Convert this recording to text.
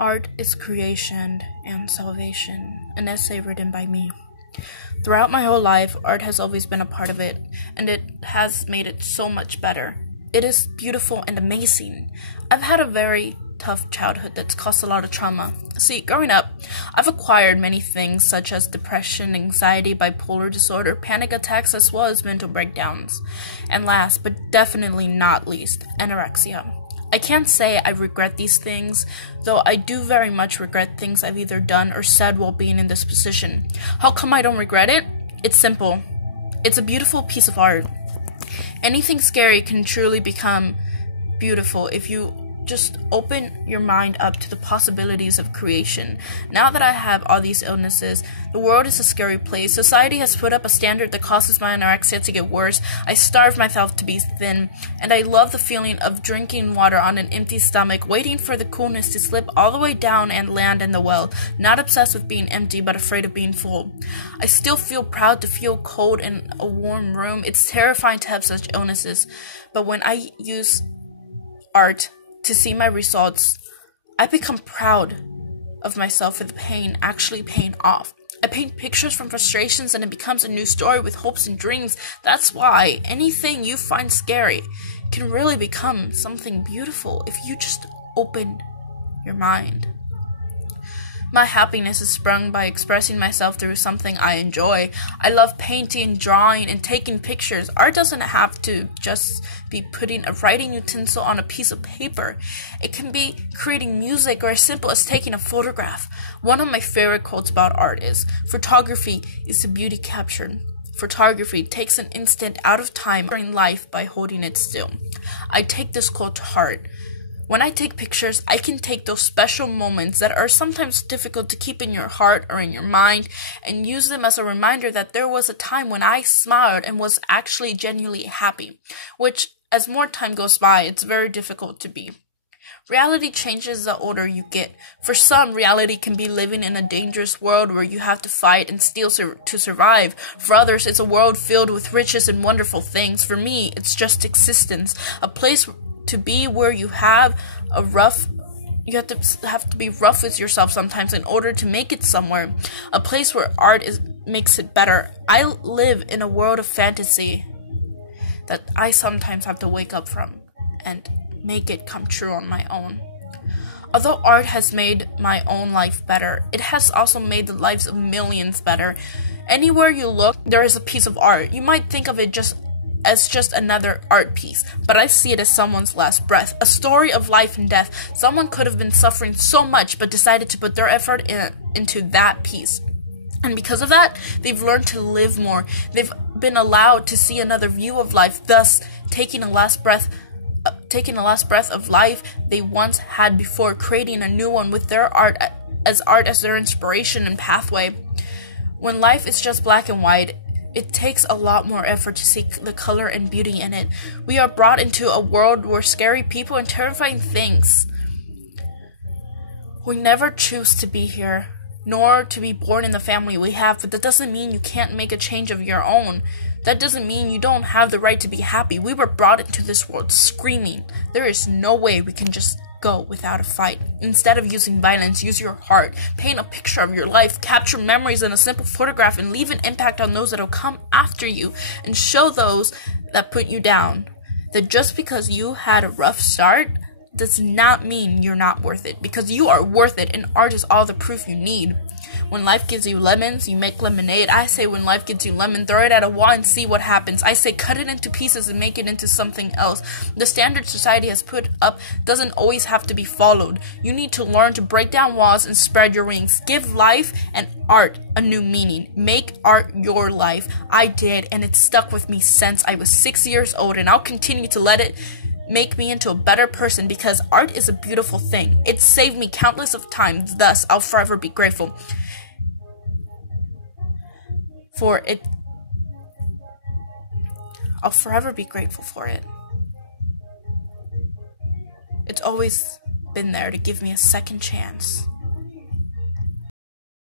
Art is Creation and Salvation, an essay written by me. Throughout my whole life, art has always been a part of it, and it has made it so much better. It is beautiful and amazing. I've had a very tough childhood that's caused a lot of trauma. See, growing up, I've acquired many things such as depression, anxiety, bipolar disorder, panic attacks, as well as mental breakdowns. And last, but definitely not least, anorexia. I can't say I regret these things, though I do very much regret things I've either done or said while being in this position. How come I don't regret it? It's simple. It's a beautiful piece of art. Anything scary can truly become beautiful if you just open your mind up to the possibilities of creation. Now that I have all these illnesses, the world is a scary place. Society has put up a standard that causes my anorexia to get worse. I starve myself to be thin, and I love the feeling of drinking water on an empty stomach, waiting for the coolness to slip all the way down and land in the well, not obsessed with being empty, but afraid of being full. I still feel proud to feel cold in a warm room. It's terrifying to have such illnesses, but when I use art to see my results, I become proud of myself for the pain actually paying off. I paint pictures from frustrations and it becomes a new story with hopes and dreams. That's why anything you find scary can really become something beautiful if you just open your mind. My happiness is sprung by expressing myself through something I enjoy. I love painting, drawing, and taking pictures. Art doesn't have to just be putting a writing utensil on a piece of paper. It can be creating music or as simple as taking a photograph. One of my favorite quotes about art is, "Photography is the beauty captured. Photography takes an instant out of time during life by holding it still." I take this quote to heart. When I take pictures, I can take those special moments that are sometimes difficult to keep in your heart or in your mind and use them as a reminder that there was a time when I smiled and was actually genuinely happy, which, as more time goes by, it's very difficult to be. Reality changes the older you get. For some, reality can be living in a dangerous world where you have to fight and steal to survive. For others, it's a world filled with riches and wonderful things. For me, it's just existence, a place to be where you have to be rough with yourself sometimes in order to make it somewhere. A place where art makes it better. I live in a world of fantasy that I sometimes have to wake up from and make it come true on my own. Although art has made my own life better, it has also made the lives of millions better. Anywhere you look, there is a piece of art. You might think of it as just another art piece, but I see it as someone's last breath, a story of life and death. Someone could have been suffering so much but decided to put their effort into that piece. And because of that, they've learned to live more. They've been allowed to see another view of life, thus taking a last breath of life they once had before, creating a new one with their art as their inspiration and pathway. When life is just black and white, it takes a lot more effort to seek the color and beauty in it. We are brought into a world where scary people and terrifying things. We never choose to be here, nor to be born in the family we have, but that doesn't mean you can't make a change of your own. That doesn't mean you don't have the right to be happy. We were brought into this world screaming. There is no way we can just go without a fight. Instead of using violence, use your heart. Paint a picture of your life. Capture memories in a simple photograph and leave an impact on those that will come after you. And show those that put you down that just because you had a rough start does not mean you're not worth it. Because you are worth it, and art is all the proof you need. When life gives you lemons, you make lemonade. I say when life gives you lemon, throw it at a wall and see what happens. I say cut it into pieces and make it into something else. The standard society has put up doesn't always have to be followed. You need to learn to break down walls and spread your wings. Give life and art a new meaning. Make art your life. I did, and it's stuck with me since I was 6 years old, and I'll continue to let it make me into a better person because art is a beautiful thing. It saved me countless of times, thus I'll forever be grateful for it. I'll forever be grateful for it. It's always been there to give me a second chance.